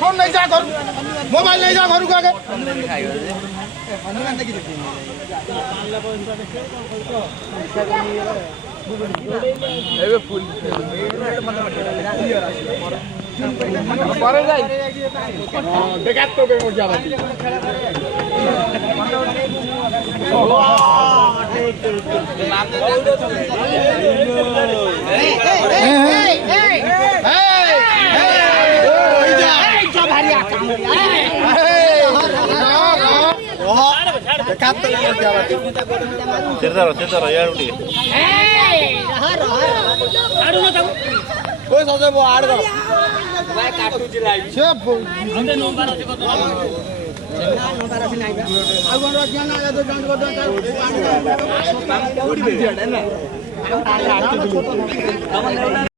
Phone नहीं जा घर मोबाइल नहीं जा घर को आगे Cerita ya udah. कोई सोचे वो आड़ करो भाई काटू जिलाई सब हमने नंबर আছে কত नंबर আছে নাই আর কোন রাজ্য না যা তো জান কত তার